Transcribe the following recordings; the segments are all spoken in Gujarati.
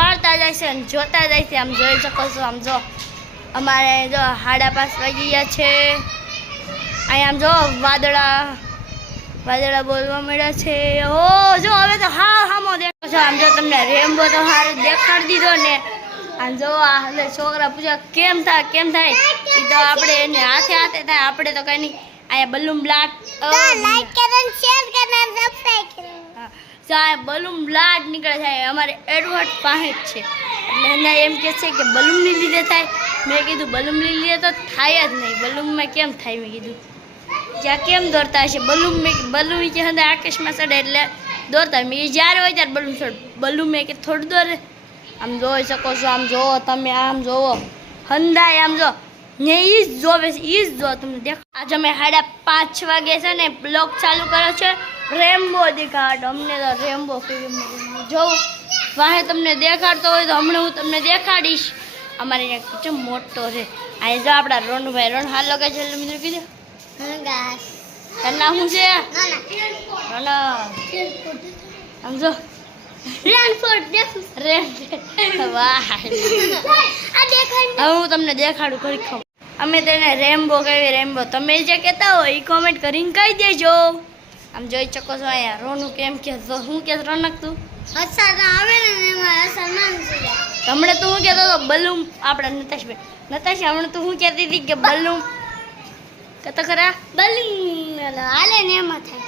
પાડતા જાય છે અને જોતા જાય છે. આમ જોઈ શકો છો. આમ જો અમારે જો 5:30 વાગી ગયા છે. અહીંયા આમ જો વાદળા બોલવા મળ્યા છે. ઓ જો હવે તો હા હામો દેખો છો. આમ જો તમને રેમ્બો તો હારે દેખાડી દીધો ને. આમ જો આ હવે છોકરા પૂછા કેમ થાય એ તો આપણે એને હાથે થાય. આપણે તો કઈ નહીં. અહીંયા બલૂન બ્લાટ લાઈક કરો શેર કરો સબસ્ક્રાઇબ કરો. હા બલૂન બ્લાટ નીકળે છે. અમારે એડવર્ટ પાસે જ છે એટલે એને એમ કહે છે કે બલૂનની લીધે થાય. મેં કીધું બલૂનની લીધે તો થાય જ નહીં. બલૂનમાં કેમ થાય મેં કીધું. જ્યાં કેમ દોરતા હશે બલૂન કે હંદે આકાશમાં ચડે એટલે દોરતા. મેં જ્યારે હોય ત્યારે બલૂન ચડ બલૂન મેં કે થોડું દોરે. આમ જોઈ શકો છો. આમ જોવો તમે. આમ જોવો હંદાય. આમ જો ને ઈ જ જોવે છે. ઈ જ જો તમને દેખો. આજે અમે 5:30 વાગે છે ને બ્લોગ ચાલુ કર્યો છે. રેમ્બો દેખાડ. અમને તો રેમ્બો ફિલ્મ જોવું વાહે તમને દેખાડતો હોય તો હમણાં હું તમને દેખાડીશ. અમારે અહીંયા કેટલો મોટો છે. અહીં જો આપણા રોનભાઈ રોન હાલ લગે છે એટલે મિત્રો કીધું નામ શું છે સમજો વાહ. હવે હું તમને દેખાડું ખરી ખબર. અમે તેને રેમ્બો કહેવી. રેમ્બો તમે જે કહેતા હોય એ કોમેન્ટ કરીને કહી દેજો. આમ જોઈ શકો છો. અહીંયા રોનું કેમ કે શું કે રોનક તું હમણે તું શું કહેતો હતો બલૂન. આપણે નતાશા હમણાં તું શું કહેતી હતી કે બલૂન કહેતો ખરા બલૂન હાલે ને એમાં થાય.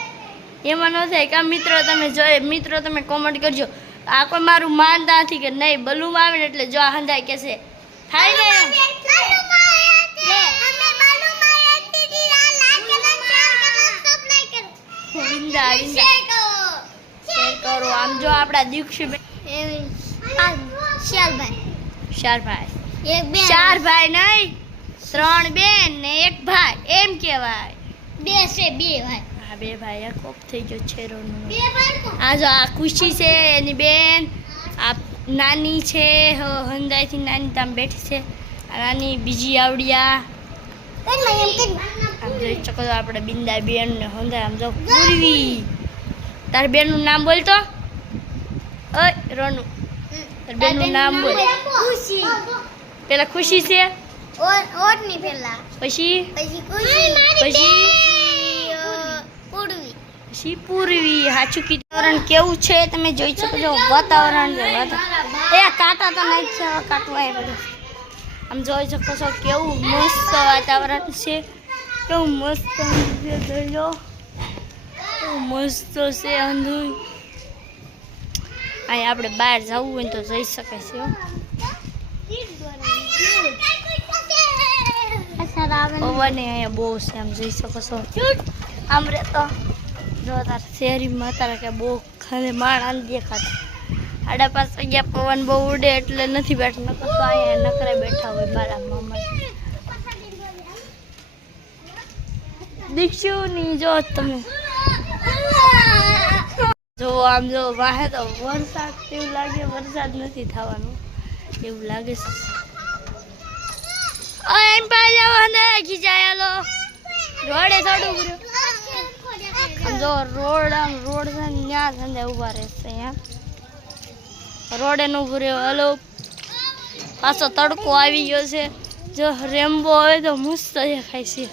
એમાં ન થાય કા મિત્રો. તમે જોઈએ મિત્રો તમે કોમેન્ટ કરજો. આ કોઈ મારું માનતા નથી કે નહીં બલૂન આવે ને એટલે જો આ હંધાય કહેશે થાય ને શેર કરો. આમ જો આપણા દીક્ષુબેન 4 ભાઈ નહીં 3 બેન ને 1 ભાઈ એમ કહેવાય. 2 ભાઈ. હા 2 ભાઈ. આ કોપ થઈ ગયો છે રોનું. આ જો આ ખુશી છે એની બેન. આ નાની છે હંદાયથી નાની તામ બેઠી છે. આ નાની બીજી આવડિયા. આમ જોઈ શકો છો આપણે બિંદા બેન ને હંદાય. આમ જો પૂર્વી. તારી બેનનું નામ બોલ તો. ઓય રોનું તારી બેનનું નામ બોલ. પેલા ખુશી છે ઓટની પેલા પછી પૂર્વી. સાચું કીધું. વાતાવરણ કેવું છે તમે જોઈ શકો છો. વાતાવરણ એ કાંટા તો નહીં છે. કાંટવા એ બધું આમ જોઈ શકો છો. કેવું મસ્ત વાતાવરણ છે. કેવું મસ્ત જોઈ લો. કેવું મસ્ત છે અંધું. અહીં આપણે બહાર જવું હોય તો જઈ શકે છે. પવન અહીંયા બહુ છે. આમ જોઈ શકો છો. આમ રે તો જો તાર શહેરીમાં તારા કે બહુ ખાલી માણ દેખાતા. 5:30 વાગ્યા પવન બહુ ઉડે એટલે નથી બેઠા. નકર તો અહીંયા નકરે બેઠા હોય મારા મામા. દીક્ષુ ની જો તમે જો આમ જો વાહે તો વરસાદ એવું લાગે. વરસાદ નથી થવાનું એવું લાગે છે. એમ પાછા ખીચાયેલો રોડે થોડું જો રોડ છે ને ત્યાં ધંધે ઊભા રહેશે. અહીંયા રોડે નું ઉભું રહ્યો. હલો પાછો તડકો આવી ગયો છે. જો રેમ્બો આવે તો મસ્ત દેખાય છે.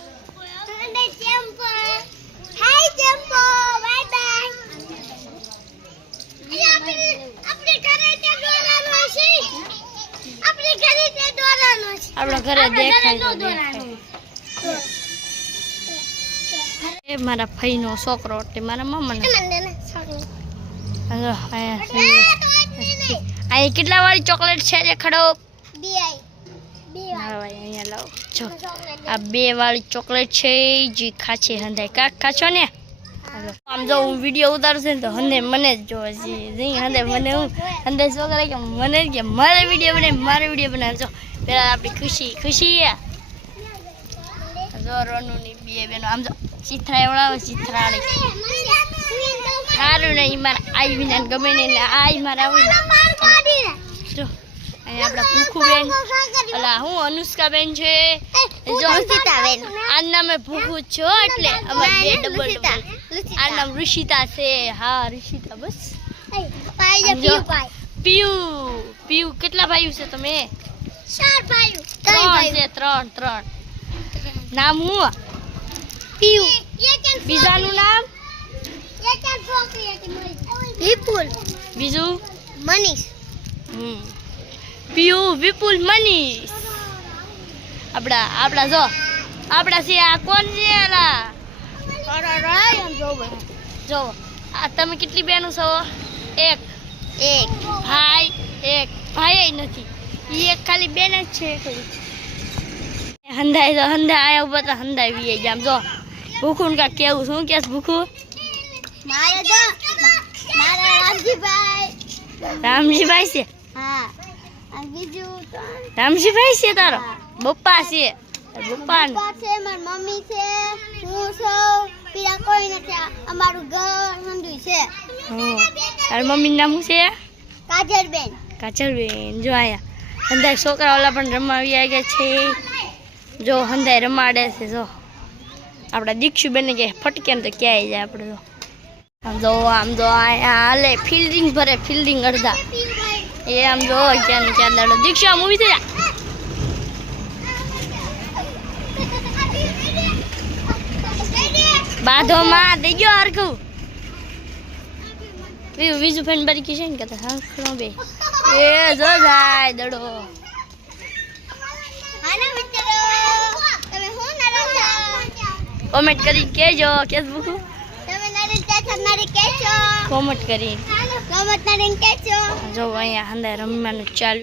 આપણા ઘરે દેખાય. મારા ભાઈનો છોકરો એટલે મારા મામાનો. અહીં કેટલા વાળી ચોકલેટ છે જે ખડો અહીંયા લાવો. જો આ 2 વાળી ચોકલેટ છે જે ખાશે હંધાય. કાક ખાશો ને. આમ જો હું વિડીયો ઉતારું છું ને તો હંધે મને જ જોવે છે. હંધે મને હું હંધે છોકરા કે મને જ કે મારે વિડીયો બનાવજો. પેલા આપણી ખુશી જો રોનુની 2 બેનો. આમ જો ચિત્રા એવડાવે ચિત્રાળી સારું નહીં. મારા આઈ વિના ગમે ને આઈ મારા આવું. જો અહીંયા આપણા ભૂખુબેન અલા હું અનુષ્કાબેન છે. જો આ નામે ભૂખું છો એટલે અમારે 2 ડબલ. આ નામ ઋષિતા છે. હા ઋષિતા બસ. પીયુ પીયુ કેટલા ભાઈઓ છે તમે? 4 ભાઈઓ. 3 છે, 3. નામ હું? પીયુ. બીજાનું નામ? વિપુલ. બીજું? મનીષ. પીયુ, વિપુલ, મનીષ. આપડા જો આપડા છે આ કોણ છે? એલા જો આ તમે કેટલી બહેનો છો? એક ભાઈ નથી. ઈ એક ખાલી બેન જ છે. હંધાઈ આયા ઉભા તો હંધાઈ વી જામ જો ભૂખું કા કેવું શું કેસ ભૂખું? મારા રામજીભાઈ છે. હા. અને બીજું તો રામજીભાઈ છે તારો? બપ્પા છે. બપ્પા પપ્પા છે, મારી મમ્મી છે, હું છું, બીજા કોઈ નથી. અમારું ઘર હંધુય છે. તારી મમ્મીનું નામ શું છે? કાજલબેન. કાચલબેન. જો આયા હંધાઈ છોકરાઓલા પણ રમાવી આવ્યા છે. જો હંધાઈ રમાડે છે. જો આપણા દીક્ષુ બેને કે ફટકે ને તો ક્યાંય જાય આપણે. જો આમ જો આયા હાલે ફિલ્ડિંગ ભરે, ફિલ્ડિંગ અડધા એ આમ જો ક્યાં ને ક્યાં દાડો. દીક્ષુ આમ ઊભી થઈ જા. બાધો માં દઈ ગયો હરખું. બીજું ફેન બરી છે ને કે હરખો બે એ જો જાય દડો. હાલો મિત્રો, તમે હું નરેન્દ્ર કોમેન્ટ કરી કેજો કેસ ભૂખું. તમે નરેન્દ્ર મારી કેચો કોમેન્ટ કરી ગમત નરેન્દ્ર કેચો. જો અહીંયા હંધાઈ રમવાનું ચાલુ.